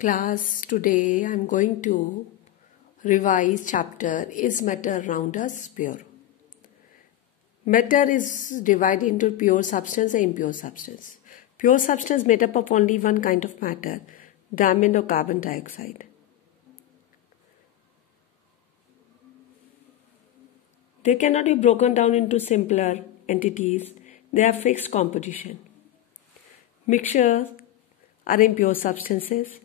Class, today I am going to revise chapter Is Matter Around Us Pure? Matter is divided into pure substance and impure substance. Pure substance made up of only one kind of matter, diamond or carbon dioxide. They cannot be broken down into simpler entities. They have fixed composition. Mixtures are impure substances.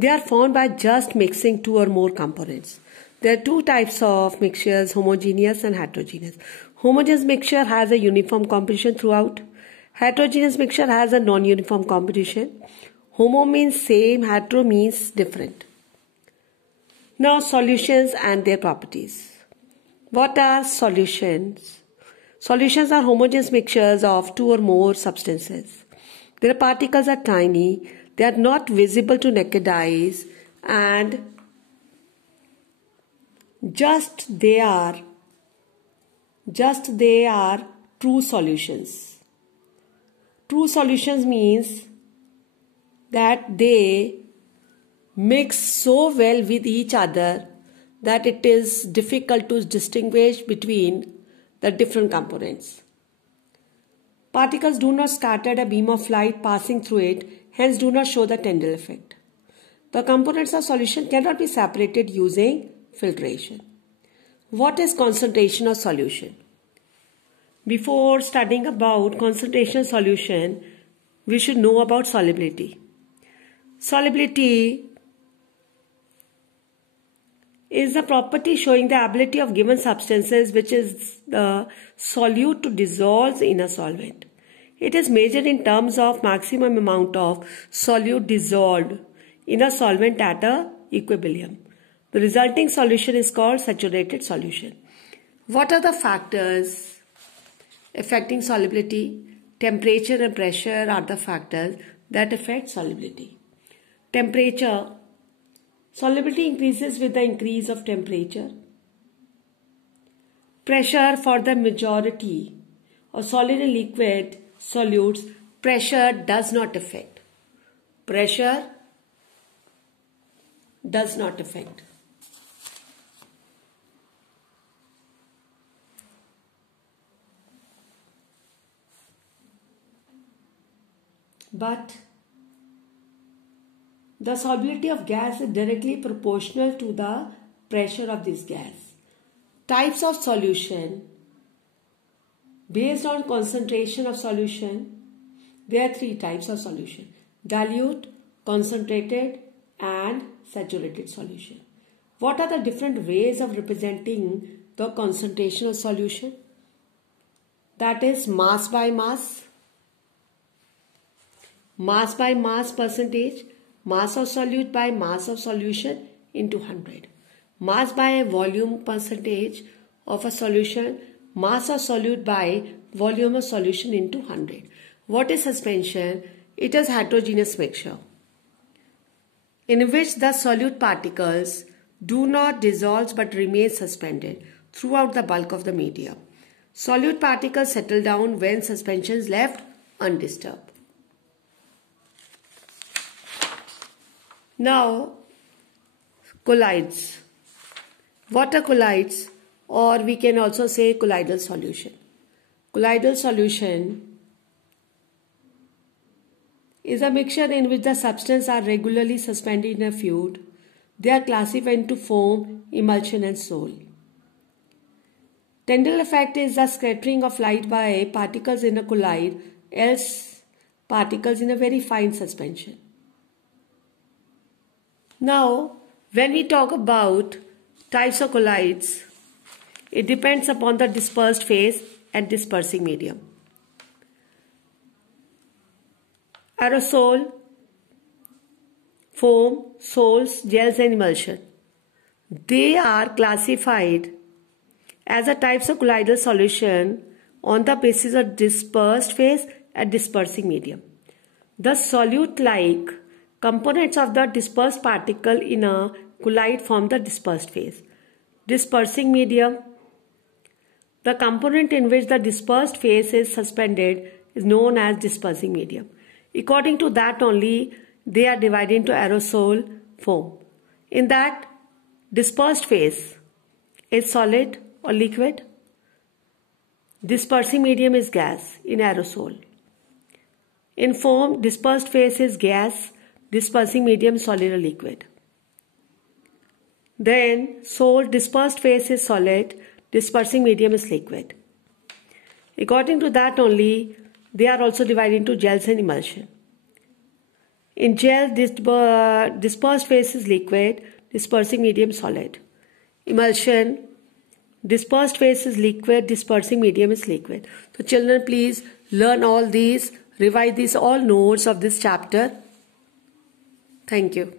They are formed by just mixing two or more components. There are two types of mixtures, homogeneous and heterogeneous. Homogeneous mixture has a uniform composition throughout. Heterogeneous mixture has a non-uniform composition. Homo means same, hetero means different. Now solutions and their properties. What are solutions? Solutions are homogeneous mixtures of two or more substances. Their particles are tiny. They are not visible to naked eyes and just they are true solutions. True solutions means that they mix so well with each other that it is difficult to distinguish between the different components. Particles do not scatter a beam of light passing through it, hence do not show the Tyndall effect. The components of solution cannot be separated using filtration. What is concentration of solution? Before studying about concentration solution, we should know about solubility. Solubility is the property showing the ability of given substances, which is the solute, to dissolve in a solvent. It is measured in terms of maximum amount of solute dissolved in a solvent at a equilibrium. The resulting solution is called saturated solution. What are the factors affecting solubility? Temperature and pressure are the factors that affect solubility. Temperature. Solubility increases with the increase of temperature. Pressure. For the majority of solid and liquid solutes, pressure does not affect. Pressure does not affect. But the solubility of gas is directly proportional to the pressure of this gas. Types of solution. Based on concentration of solution, there are three types of solution: dilute, concentrated, and saturated solution. What are the different ways of representing the concentration of solution? That is mass by mass percentage, mass of solute by mass of solution into 100. Mass by volume percentage of a solution, mass of solute by volume of solution into 100. What is suspension? It is heterogeneous mixture in which the solute particles do not dissolve but remain suspended throughout the bulk of the medium. Solute particles settle down when suspension is left undisturbed. Now, colloids. What are colloids? Or we can also say colloidal solution. Colloidal solution is a mixture in which the substances are regularly suspended in a fluid. They are classified into foam, emulsion, and sol. Tyndall effect is the scattering of light by particles in a colloid, else particles in a very fine suspension. Now, when we talk about types of colloids, it depends upon the dispersed phase and dispersing medium. Aerosol, foam, sols, gels, and emulsion. They are classified as the types of colloidal solution on the basis of dispersed phase and dispersing medium. The solute-like components of the dispersed particle in a colloid form the dispersed phase. Dispersing medium. The component in which the dispersed phase is suspended is known as dispersing medium. According to that only, they are divided into aerosol form. In that, dispersed phase is solid or liquid. Dispersing medium is gas in aerosol. In foam, dispersed phase is gas, dispersing medium solid or liquid. Then salt, dispersed phase is solid, dispersing medium is liquid. According to that only, they are also divided into gels and emulsion. In gel, dispersed phase is liquid, dispersing medium solid. Emulsion, dispersed phase is liquid, dispersing medium is liquid. So children, please learn all these, revise these all notes of this chapter. Thank you.